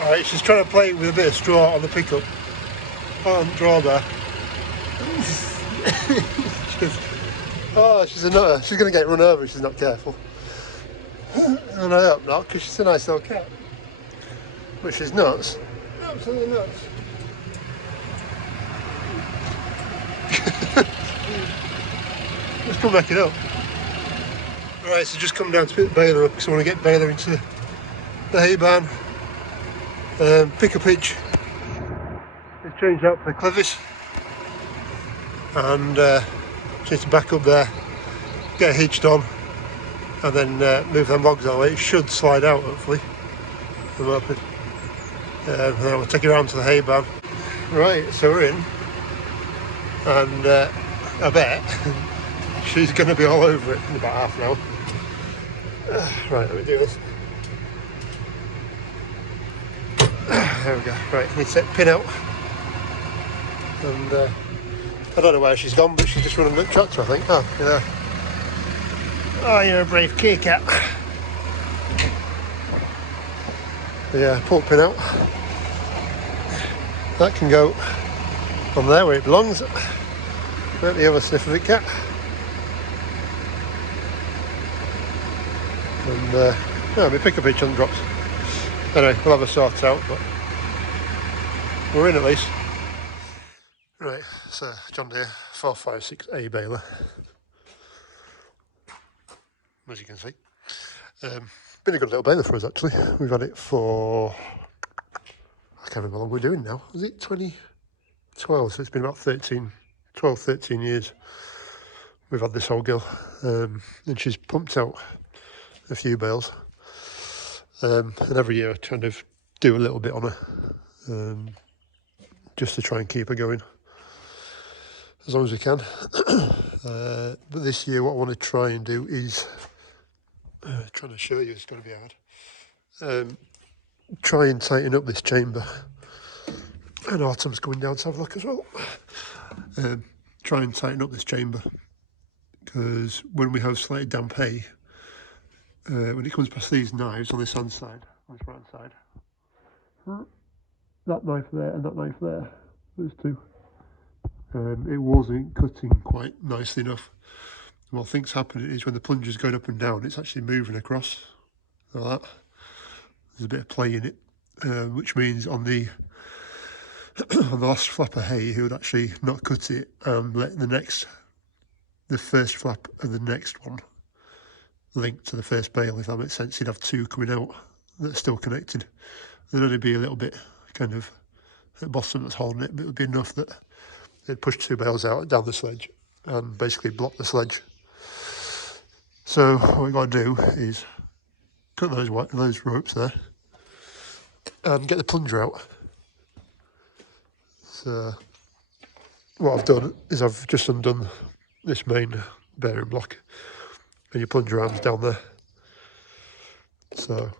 Alright, she's trying to play with a bit of straw on the pickup. On drawbar. Oh, she's a nutter. She's going to get run over if she's not careful. And I hope not, because she's a nice little cat. But she's nuts. Absolutely nuts. Let's come back it up. Right, so just come down to pick the baler up because I want to get baler into the hay barn. Pick a pitch. It's changed out for the clevis. And just to back up there, get it hitched on, and then move them logs that way. It should slide out, hopefully. I'm hoping. And then we'll take it around to the hay barn. Right, so we're in. And I bet she's going to be all over it in about half an hour. Right, let me do this. There we go. Right, need to set the pin out. And I don't know where she's gone, but she's just running the tractor, I think. Oh, you're there. Oh, you're a brave kitty cat. But yeah, pull the pin out. That can go on there where it belongs. Let me have a sniff of it, cat. And yeah, we pick a pitch on drops. Anyway, we'll have a sort out, but we're in at least. Right, so John Deere 456A baler, as you can see. Been a good little baler for us actually. We've had it for, I can't remember how long we're doing now. Was it 2012? So it's been about 12, 13 years we've had this old girl. And she's pumped out a few bales. And every year I kind of do a little bit on her, just to try and keep her going as long as we can. But this year what I want to try and do is, trying to show you, it's going to be hard, try and tighten up this chamber. And Autumn's coming down to have a look as well. Try and tighten up this chamber, because when we have slightly damp hay, when it comes past these knives on this hand side, on this right hand side, that knife there and that knife there, those two, it wasn't cutting quite nicely enough. And what I think's happening is when the plunger's going up and down, it's actually moving across like that. There's a bit of play in it, which means on the on the last flap of hay, he would actually not cut it and let the first flap of the next one link to the first bale, if that makes sense. He'd have two coming out that are still connected. There'd only be a little bit kind of at the bottom that's holding it, but it would be enough that it'd push two bales out down the sledge and basically block the sledge. So what we've got to do is cut those ropes there and get the plunger out. So what I've done is I've just undone this main bearing block, and your plunger arm's down there. So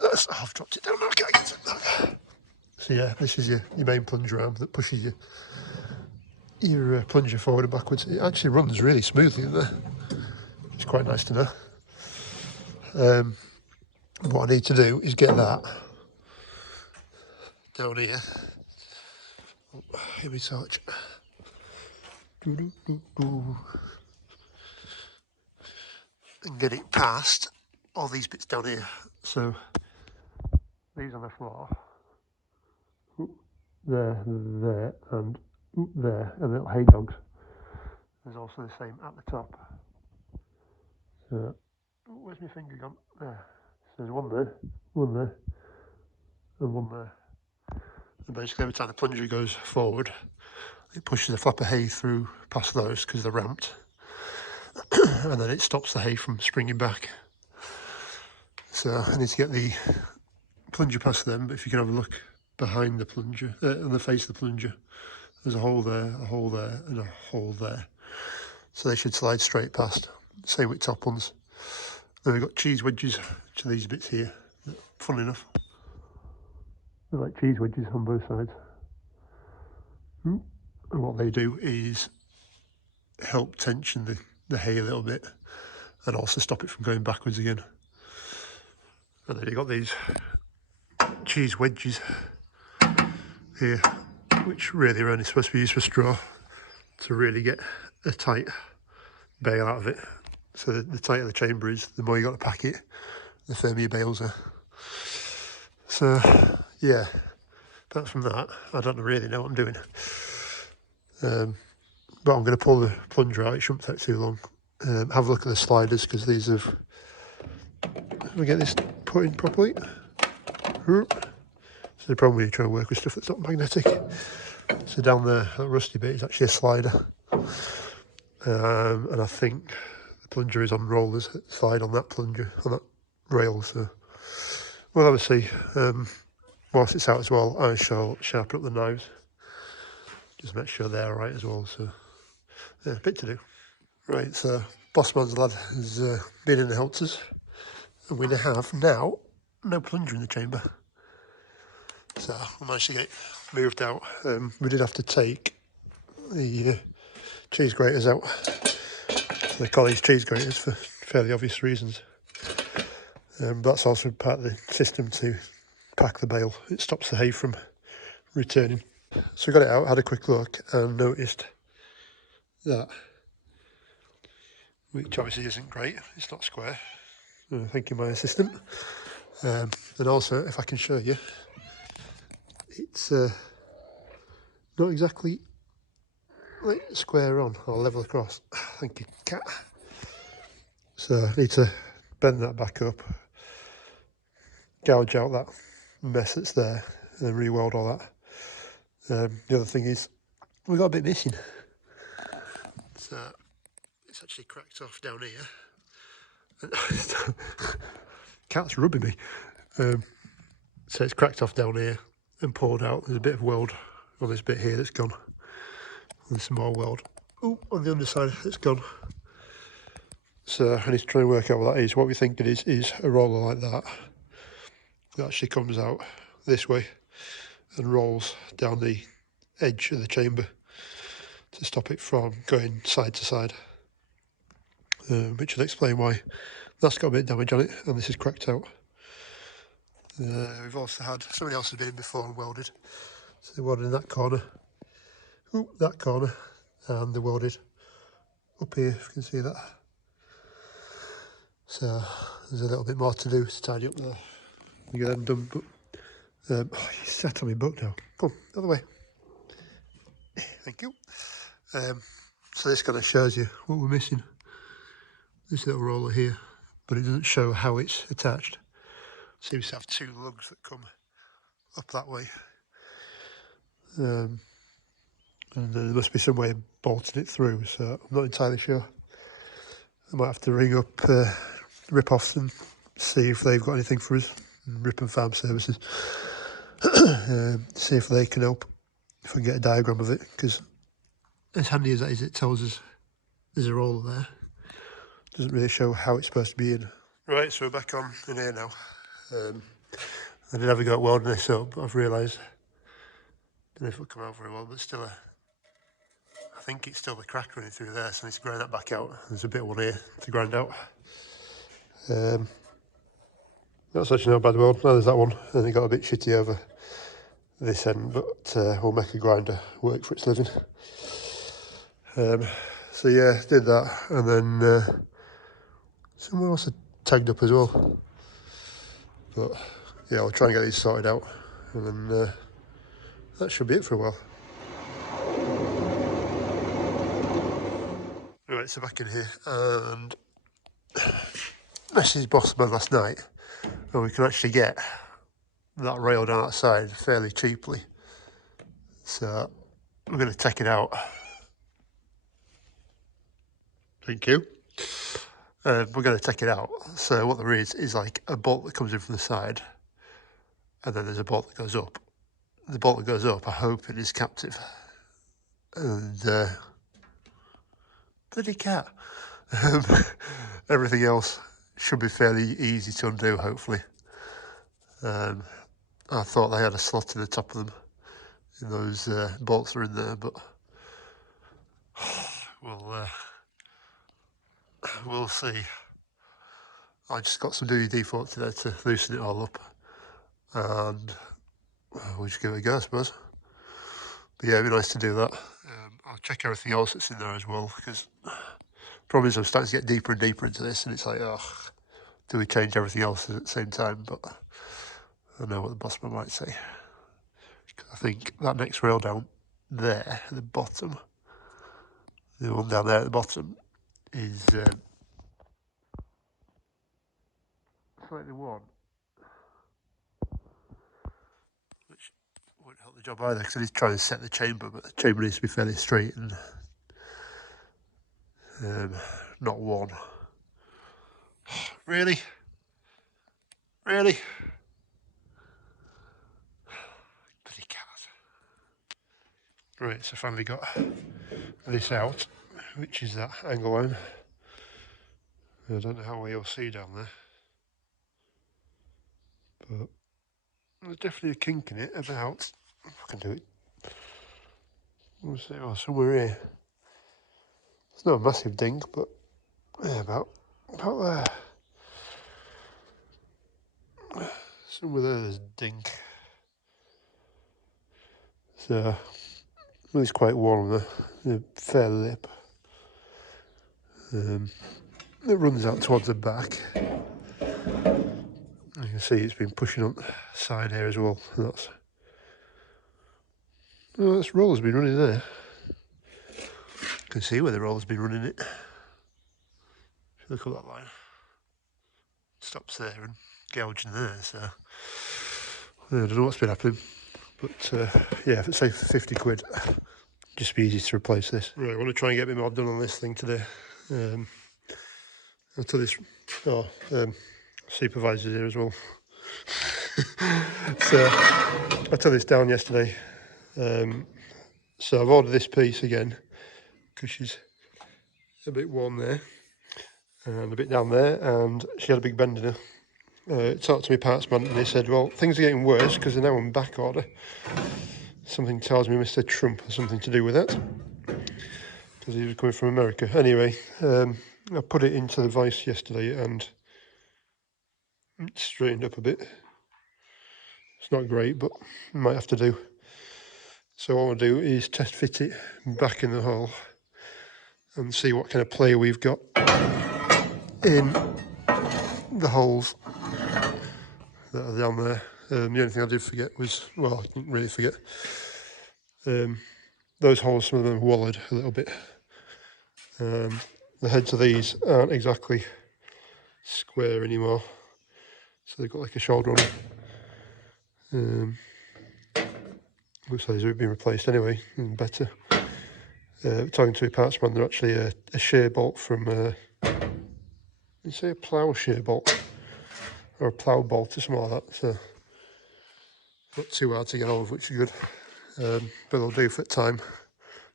that's, oh, I've dropped it down now, I can't get it back. So yeah, this is your main plunger arm that pushes your plunger forward and backwards. It actually runs really smoothly in there. It's quite nice to know. What I need to do is get that down here. Oh, here we touch. And get it past all these bits down here. So these on the floor, there, and there, and little hay dogs. There's also the same at the top. So, where's my finger gone? There. So there's one there, and one there. And basically every time the plunger goes forward, it pushes a flap of hay through past those because they're ramped. And then it stops the hay from springing back. So I need to get the plunger past them, but if you can have a look behind the plunger, on the face of the plunger, there's a hole there, a hole there, and a hole there. So they should slide straight past. Same with top ones. Then we've got cheese wedges to these bits here. Fun enough, they're like cheese wedges on both sides. And what they do is help tension the hay a little bit, and also stop it from going backwards again. And then you've got these cheese wedges here, which really are only supposed to be used for straw to really get a tight bale out of it. So the tighter the chamber is, the more you got to pack it, the firmer your bales are. So yeah, apart from that, I don't really know what I'm doing. But I'm going to pull the plunger out, it shouldn't take too long. Have a look at the sliders, because these have... Let me get this put in properly. So the problem when you try to work with stuff that's not magnetic. So down there, that rusty bit is actually a slider. And I think the plunger is on rollers that slide on that plunger, on that rail. So we'll have a see. Whilst it's out as well, I shall sharpen up the knives. Just make sure they're right as well. So yeah, a bit to do. Right, so Bossman's lad has been in and helped us. And we have now no plunger in the chamber. So we managed to get it moved out. We did have to take the cheese graters out. They call these cheese graters for fairly obvious reasons. But that's also part of the system to pack the bale. It stops the hay from returning. So we got it out, had a quick look, and noticed that, which obviously isn't great, it's not square. Thank you, my assistant. And also, if I can show you, it's not exactly like square on or level across. Thank you, cat. So I need to bend that back up, gouge out that mess that's there, and then re-weld all that. The other thing is, we got a bit missing. So it's actually cracked off down here. Cat's rubbing me. So it's cracked off down here and poured out. There's a bit of weld on this bit here that's gone. And some more weld. Oh, on the underside it's gone. So I need to try and work out what that is. What we think it is a roller like that. That actually comes out this way and rolls down the edge of the chamber to stop it from going side to side. Which would explain why that's got a bit of damage on it and this is cracked out. We've also had, somebody else has been in before and welded. So they welded in that corner, that corner, and they welded up here, if you can see that. So there's a little bit more to do to tidy up there. We get them done, but oh, you sat on my butt now. Come on, other way. Thank you. So this kind of shows you what we're missing. This little roller here, but it doesn't show how it's attached. Seems to have two lugs that come up that way. And there must be some way of bolting it through, so I'm not entirely sure. I might have to ring up Rip-Offs and see if they've got anything for us. Rip and Farm Services. See if they can help, if I can get a diagram of it, because as handy as that is, it tells us there's a roller there. Doesn't really show how it's supposed to be in. Right, so we're back on in here now. I did have a go at welding this up, but I've realised, I don't know if it'll come out very well, but still I think it's still the crack running through there, so I need to grind that back out. There's a bit of one here to grind out. That's actually not a bad weld. Now there's that one, and it got a bit shitty over this end, but we'll make a grinder work for its living. So yeah, did that, and then someone else had tagged up as well. But yeah, I'll try and get these sorted out, and then that should be it for a while. Right, so back in here, and messaged Bossman last night, and we can actually get that rail down that side fairly cheaply. So we're going to take it out. Thank you. We're going to take it out. So what there is like a bolt that comes in from the side, and then there's a bolt that goes up. The bolt that goes up, I hope it is captive. And bloody cat. Everything else should be fairly easy to undo, hopefully. I thought they had a slot in the top of them, and those bolts are in there, but we'll see. I just got some DD forks today to loosen it all up. and we'll just give it a go, I suppose. But yeah, it'd be nice to do that. I'll check everything else that's in there as well, because the problem is I'm starting to get deeper and deeper into this, and it's like, oh, do we change everything else at the same time? But I know what the bossman might say. I think that next rail down there at the bottom, the one down there at the bottom, is slightly one, which won't help the job either, because I need to try and set the chamber, but the chamber needs to be fairly straight and not one. Really? Really? Bloody cat. Right, so finally got this out, which is that angle line. I don't know how well you'll see down there, but there's definitely a kink in it about, if I can do it, we'll see, oh, somewhere here. It's not a massive dink, but yeah, about there. Somewhere there's a dink. So, it's quite warm, the fair lip. It runs out towards the back. You can see it's been pushing on the side here as well. That's this roller's been running there. You can see where the roller's been running it. If you look at that line, stops there and gouging there. So I don't know what's been happening, but yeah, if it's say for 50 quid, just be easy to replace this. Right, I want to try and get a bit more done on this thing today. I'll tell this supervisor's here as well. So I took this down yesterday. So I've ordered this piece again because she's a bit warm there and a bit down there, and she had a big bend in her. Talked to my parts man and they said, well, things are getting worse because they're now on back order. Something tells me Mr. Trump has something to do with that because he was coming from America. Anyway, I put it into the vise yesterday and it straightened up a bit. It's not great, but might have to do. So what I'll do is test fit it back in the hole and see what kind of play we've got in the holes that are down there. The only thing I did forget was, well, I didn't really forget, those holes, some of them are wallowed a little bit. The heads of these aren't exactly square anymore, so they've got like a shoulder on them. Looks like they've been replaced anyway, and better. Talking to a parts man, they're actually a shear bolt from, you say a plough shear bolt, or a plough bolt or something like that, so not too hard to get hold of, which is good. But I'll do for time,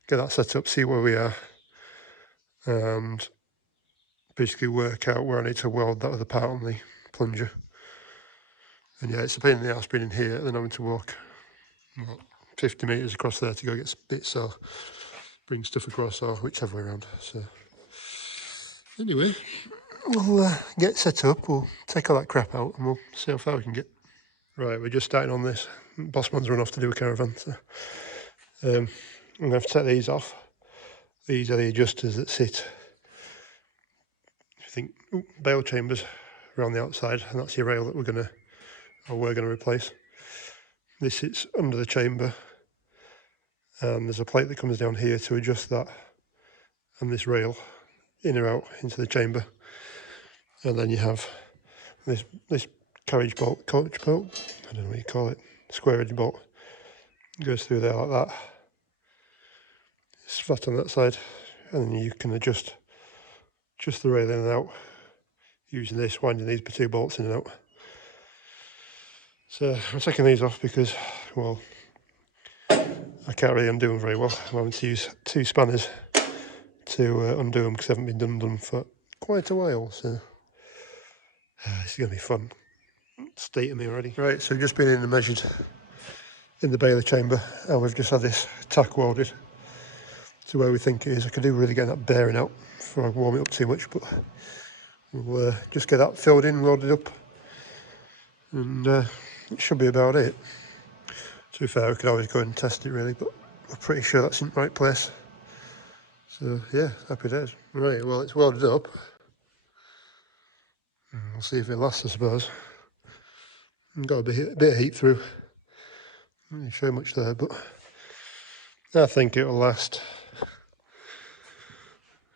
get that set up, see where we are, and basically work out where I need to weld that other part on the plunger. And yeah, it's a pain in the ass being in here and then having to walk 50 metres across there to go get bits or bring stuff across, or whichever way around. So anyway, we'll get set up, we'll take all that crap out and we'll see how far we can get. Right, we're just starting on this. Bossman's run off to do a caravan, so I'm going to have to take these off. These are the adjusters that sit, I think, bale chambers around the outside, and that's your rail that we're going to replace. This sits under the chamber, and there's a plate that comes down here to adjust that and this rail in or out into the chamber. And then you have this coach bolt, I don't know what you call it, square edge bolt, goes through there like that. It's flat on that side, and then you can adjust the rail in and out using this, winding these two bolts in and out. So I'm taking these off because, well, I can't really undo them very well. I'm having to use 2 spanners to undo them because they haven't been done for quite a while. So this is going to be fun. It's dating me already. Right, so we've just been in and measured in the baler chamber, and we've just had this tack welded to where we think it is. I could do really get that bearing out before I warm it up too much, but we'll just get that filled in, welded up, and it should be about it. To be fair, we could always go and test it really, but we're pretty sure that's in the right place. So yeah, happy days. Right, well it's welded up. We'll see if it lasts, I suppose. Got a bit of heat through. Not really sure much there, but I think it will last.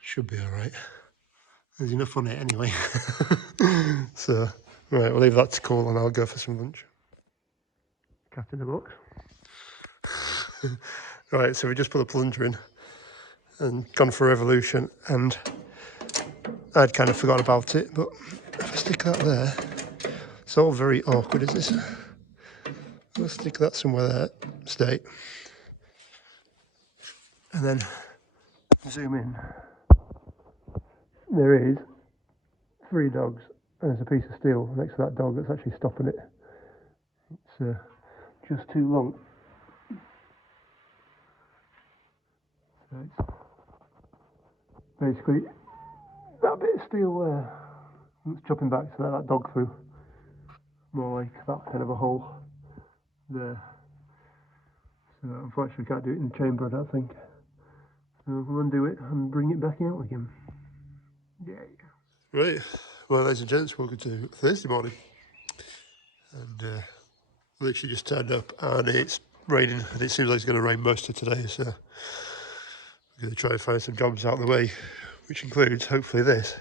Should be alright. There's enough on it anyway. So, right, we'll leave that to cool and I'll go for some lunch. Cat in the box. Right, so we just put the plunger in and gone for revolution, and I'd kind of forgot about it, but if I stick that there, it's all very awkward, is this? I'll stick that somewhere there, stay, and then zoom in. There is 3 dogs, and there's a piece of steel next to that dog that's actually stopping it. It's just too long. So it's basically that bit of steel there. It's chopping back to let that dog through. More like that kind of a hole there. So unfortunately, can't do it in the chamber, I don't think. So we'll undo it and bring it back out again. Yeah. Right. Well, ladies and gents, welcome to Thursday morning. And literally just turned up and it's raining, and it seems like it's going to rain most of today. So we're going to try and find some jobs out of the way, which includes hopefully this.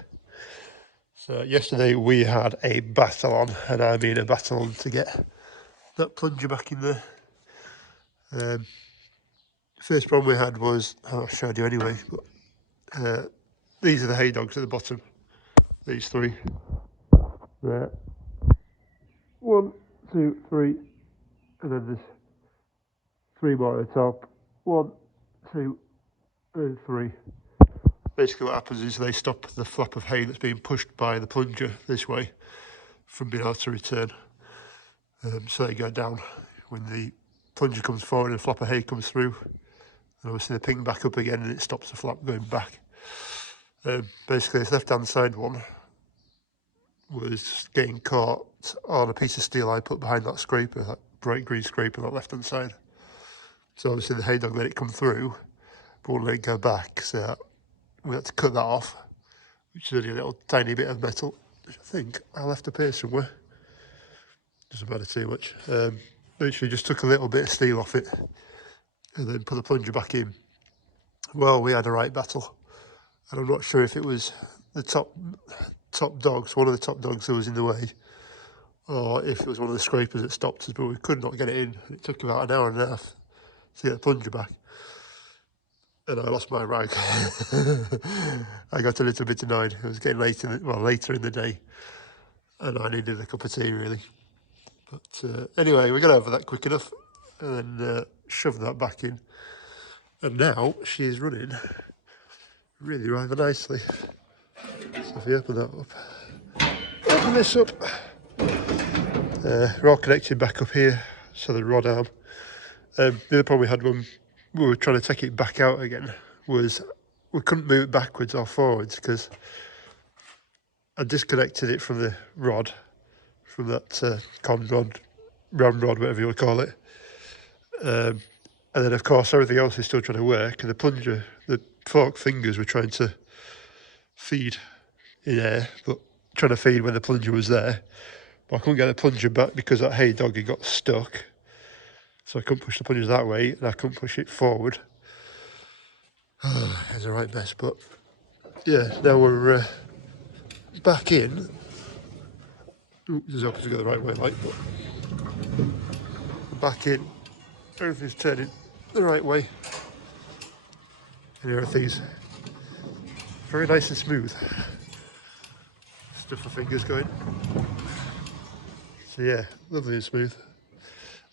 So yesterday we had a battle on, and I mean a battle on, to get that plunger back in there. First problem we had was, I'll show you anyway, but these are the hay dogs at the bottom. These 3. There. 1, 2, 3, and then there's 3 more at the top. 1, 2, and 3. Basically what happens is they stop the flap of hay that's being pushed by the plunger this way from being able to return. So they go down. When the plunger comes forward and a flap of hay comes through, and obviously they ping back up again and it stops the flap going back. Basically this left hand side one was getting caught on a piece of steel I put behind that scraper, that bright green scraper on that left hand side. So obviously the hay dog let it come through, but wouldn't let it go back, so we had to cut that off, which is only a little tiny bit of metal, which I think I left up here somewhere. Doesn't matter too much. Literally just took a little bit of steel off it and then put the plunger back in. Well, we had a right battle, and I'm not sure if it was the top dogs, one of the top dogs who was in the way, or if it was one of the scrapers that stopped us, but we could not get it in. It took about an hour and a half to get the plunger back, and I lost my rag. I got a little bit annoyed. It was getting later in the day, and I needed a cup of tea really. But anyway, we got over that quick enough, and then shoved that back in, and now she is running really rather nicely. So if you open that up, open this up, we're all connected back up here, so the rod arm. The other problem we had when we were trying to take it back out again was we couldn't move it backwards or forwards because I disconnected it from the rod, from that con rod, ram rod, whatever you want to call it. And then of course everything else is still trying to work, and the plunger, the fork fingers were trying to feed in air, but trying to feed when the plunger was there. But I couldn't get the plunger back because that hay dog had got stuck. So I couldn't push the plunger that way, and I couldn't push it forward. It was a right mess, but yeah, now we're back in. Ooh, just hope to go the right way, like, but back in. Everything's turning the right way, and everything's very nice and smooth. Stuff my fingers going. So yeah, lovely and smooth.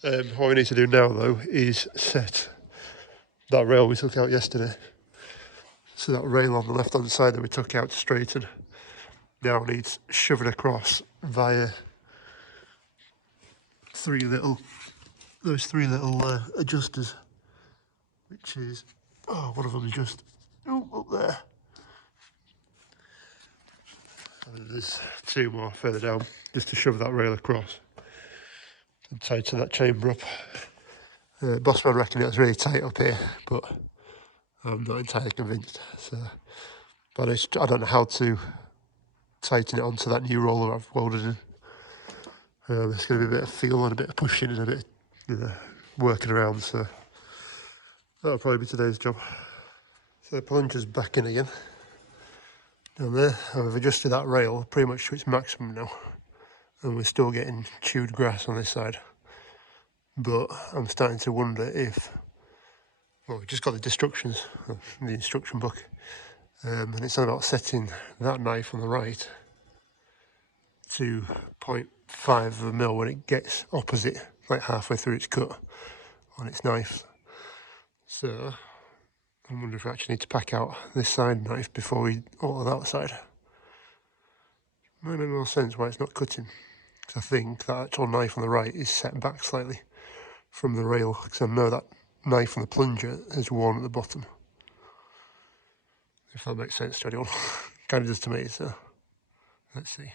What we need to do now though is set that rail we took out yesterday. So that rail on the left hand side that we took out to straighten now needs shoving across via those three little adjusters, which is, one of them is just up there. And then there's 2 more further down just to shove that rail across. and tighten that chamber up. Bossman reckoned it was really tight up here, but I'm not entirely convinced. So, but I don't know how to tighten it onto that new roller I've welded in. There's going to be a bit of feel and a bit of pushing and a bit of working around, so that'll probably be today's job. So the plunger's back in again. Down there, I've adjusted that rail pretty much to its maximum now, and we're still getting chewed grass on this side. But I'm starting to wonder if, well, we've just got the instructions, the instruction book, and it's about setting that knife on the right to 0.5 of a mil when it gets opposite, like halfway through its cut on its knife. So I wonder if we actually need to pack out this side knife before we alter that side. Might make more sense why it's not cutting, because I think that actual knife on the right is set back slightly from the rail, because I know that knife on the plunger is worn at the bottom. If that makes sense to anyone. Kind of does to me, so let's see.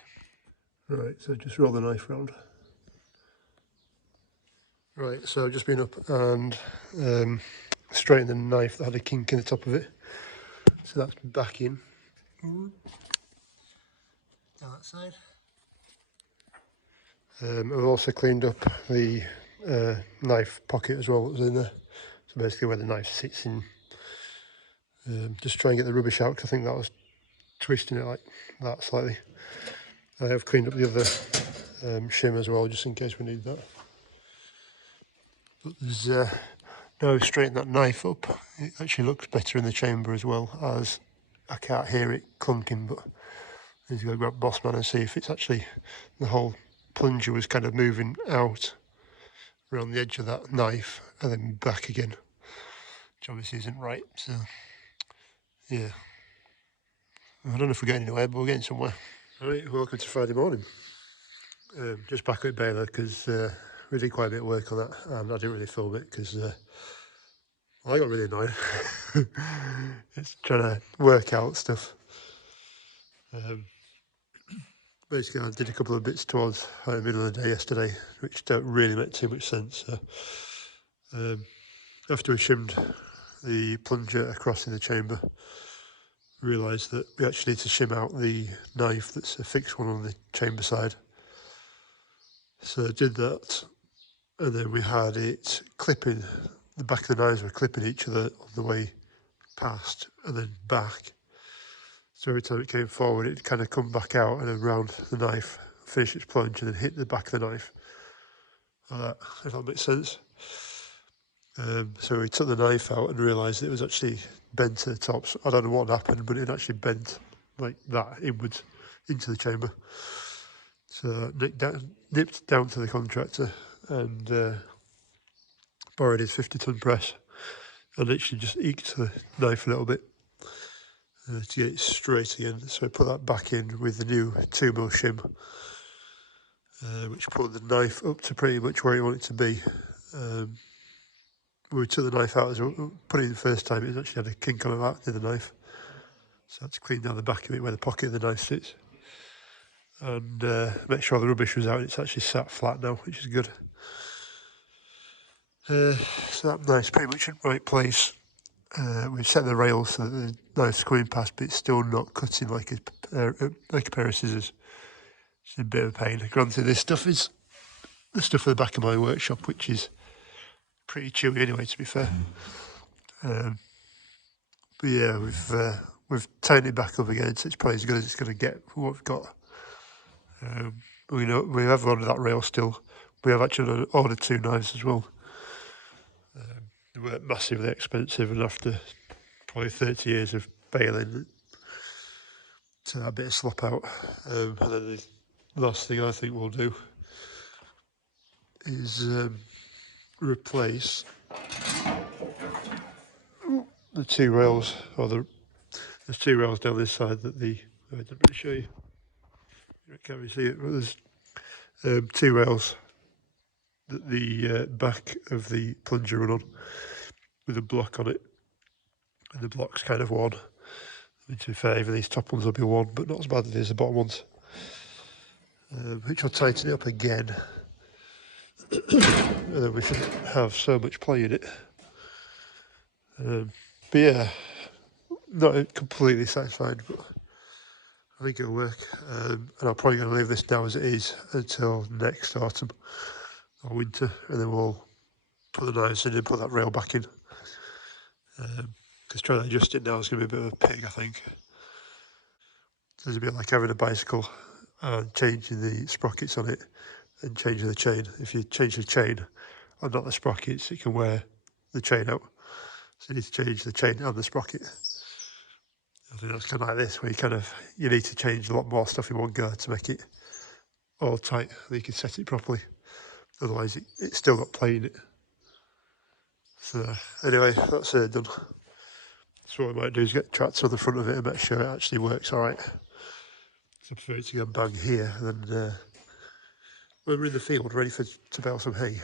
Right, so just roll the knife round. Right, so I've just been up and straightened the knife that had a kink in the top of it. So that's back in. Down that side. I've also cleaned up the knife pocket as well that was in there. So basically where the knife sits in. Just try and get the rubbish out, because I think that was twisting it like that slightly. I have cleaned up the other shim as well, just in case we need that. But there's now I've straightened that knife up, it actually looks better in the chamber as well, as I can't hear it clunking, but I need to go grab Bossman and see if it's actually, the whole plunger was kind of moving out around the edge of that knife and then back again, which obviously isn't right. So yeah, I don't know if we're getting anywhere, but we're getting somewhere. Alright, welcome to Friday morning. Just back at baler, because we did quite a bit of work on that, and I didn't really film it because I got really annoyed. It's trying to work out stuff. Basically, I did a couple of bits towards the middle of the day yesterday, which don't really make too much sense. So, after we shimmed the plunger across in the chamber, realised that we actually need to shim out the knife that's a fixed one on the chamber side. So I did that, and then we had it clipping, the back of the knives were clipping each other on the way past and then back. So every time it came forward, it'd kind of come back out and then round the knife, finish its plunge, and then hit the back of the knife. Like that, if that makes sense. So we took the knife out and realised it was actually bent to the top. So I don't know what happened, but it actually bent like that inwards into the chamber. So nipped down to the contractor and borrowed his 50-ton press and literally just eked the knife a little bit to get it straight again. So I put that back in with the new 2mm shim, which put the knife up to pretty much where you want it to be. When we took the knife out, as well, put it in the first time, it actually had a kink on the back of the knife. So I had to clean down the back of it where the pocket of the knife sits. And make sure the rubbish was out, and it's actually sat flat now, which is good. So that knife's pretty much in the right place. We've set the rails so that the knife's coming past, but it's still not cutting like a pair of scissors. It's a bit of a pain. Granted, this stuff is the stuff at the back of my workshop, which is pretty chewy anyway, to be fair. But yeah, we've tightened it back up again, so it's probably as good as it's going to get for what we've got. We have ordered that rail still. We have actually ordered 2 knives as well. They weren't massively expensive, and after probably 30 years of baling, to that bit of slop out. And then the last thing I think we'll do is replace the 2 rails, or there's 2 rails down this side that I didn't really show you. You can't really see it, but there's 2 rails that the back of the plunger run on with a block on it, and the block's kind of worn. I mean, to be fair, even these top ones will be worn, but not as bad as the bottom ones. Which will tighten it up again. and then we shouldn't have so much play in it. But yeah, not completely satisfied, but I think it'll work. And I'm probably going to leave this now as it is until next autumn or winter, and then we'll put the knives in and put that rail back in. Because trying to adjust it now is going to be a bit of a pig, I think. It's a bit like having a bicycle and changing the sprockets on it and changing the chain. If you change the chain and not the sprockets, it can wear the chain out. So you need to change the chain and the sprocket. I think that's kind of like this, where you need to change a lot more stuff in one go to make it all tight, and you can set it properly. Otherwise, it's still got play in it. So anyway, that's done. So what I might do is get tracks on the front of it and make sure it actually works all right. So I prefer it to go bang here, and then when we're in the field ready to bale some hay,